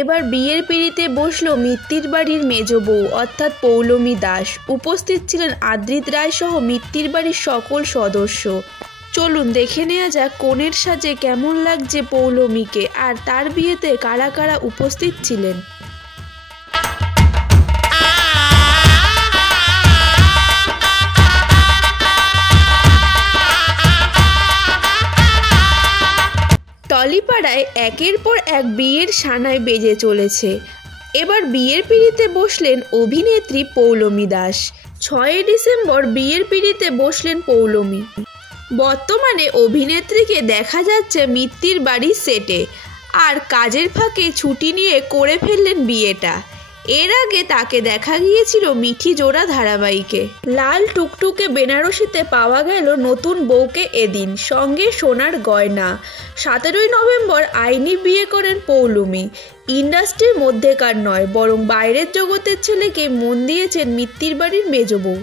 এবার বিয়ের পিঁড়িতে বসলো মিত্তির বাড়ির মেজ বউ অর্থাৎ পৌলমী দাস। উপস্থিত ছিলেন আদ্রিত রায় সহ মিত্তির বাড়ির সকল সদস্য। চলুন দেখে নেওয়া যাক কনের সাজে কেমন লাগছে পৌলমীকে, আর তার বিয়েতে কারা কারা উপস্থিত ছিলেন। টলিপাড়ায় একের পর এক বিয়ের সানাই বেজে চলেছে। এবার বিয়ের পিঁড়িতে বসলেন অভিনেত্রী পৌলমী দাস। 6 ডিসেম্বর বিয়ের পিঁড়িতে বসলেন পৌলমী। বর্তমানে অভিনেত্রীকে দেখা যাচ্ছে মিত্তির বাড়ির সেটে, আর কাজের ফাঁকে ছুটি নিয়ে করে ফেললেন বিয়েটা। এর আগে তাকে দেখা গিয়েছিল মিঠি জোড়া ধারাবাহিকে। লাল টুকটুকে বেনারসিতে পাওয়া গেল নতুন বউকে এদিন, সঙ্গে সোনার গয়না। 17 নভেম্বর আইনি বিয়ে করেন পৌলমী। ইন্ডাস্ট্রির মধ্যেকার নয়, বরং বাইরের জগতের ছেলেকে মন দিয়েছেন মিত্তির বাড়ির মেজ বউ।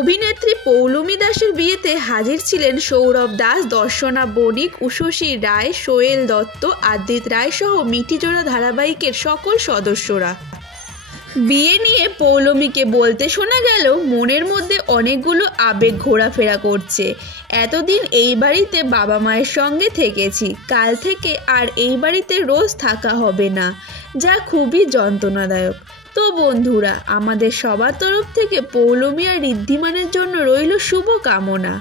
অভিনেত্রী পৌলমী দাসের বিয়েতে হাজির ছিলেন সৌরভ দাস, দর্শনা বণিক, উষসী রায়, সোহেল দত্ত, আদ্রিত রায় সহ মিঠি জোড়া ধারাবাহিকের সকল সদস্যরা। বিয়ে নিয়ে পৌলমীকে বলতে শোনা গেল, মনের মধ্যে অনেকগুলো আবেগ ঘোরাফেরা করছে। এতদিন এই বাড়িতে বাবা মায়ের সঙ্গে থেকেছি, কাল থেকে আর এই বাড়িতে রোজ থাকা হবে না, যা খুবই যন্ত্রণাদায়ক। তো বন্ধুরা, আমাদের সবার তরফ থেকে পৌলমী আর ঋদ্ধিমানের জন্য রইল শুভ কামনা।